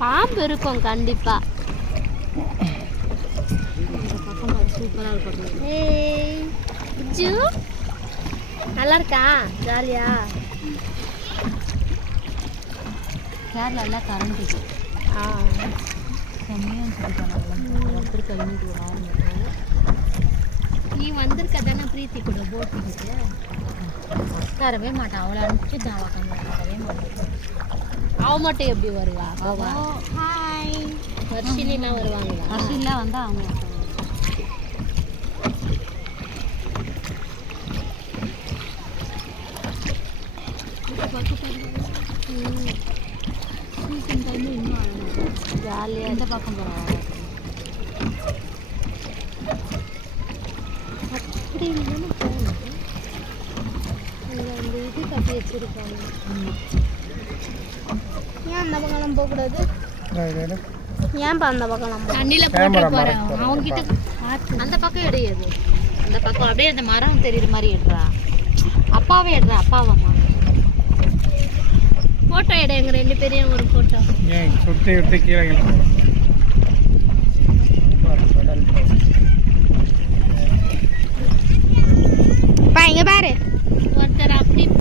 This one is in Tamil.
பாம்பு இருக்கும் கண்டிப்பா. சூப்பராக இருக்கும். ஏய் ஜூ நல்லா இருக்கா? ஜாலியா? கேரளாவில் கரண்ட் இருக்கு. செம்மையாக ஒருத்தர் கழிஞ்சிட்டு ஒரு ஆள் மட்டும். நீ வந்திருக்க தானே பிரீத்தி கூட போட்டிக்கிட்டு? உட்காரவே மாட்டான். அவளை அனுப்பிச்சு நான் உட்காரவே மாட்டேன். அவள் மட்டும் எப்படி வருவா? ஹாய். வர்ஷினிலாம் வருவாங்களா? வர்ஷினிலாம் வந்தால் அவங்க சீசன் டைமில் இன்னும் ஜாலியாக எந்த பக்கம் போகிறாங்க. அப்படி இல்லைன்னு போகணும். அங்கே அந்த இது கட்டி வச்சுருக்காங்க. ஏன் அந்த பக்கம் போகக்கூடாது? ஏன்ப்பா அந்த பக்கம் தண்ணியில் போட்டு போகிறேன் அவங்ககிட்ட அந்த பக்கம் எடுயாது. அந்த பக்கம் அப்படியே அந்த மரம் தெரியுற மாதிரி எடுறா. அப்பாவே எடுறா. அப்பாவாம்மா ஃபோட்டோ எடு எங்கள் 2 பேரையும் ஒரு ஃபோட்டோ. சுற்றி விட்டு கீழே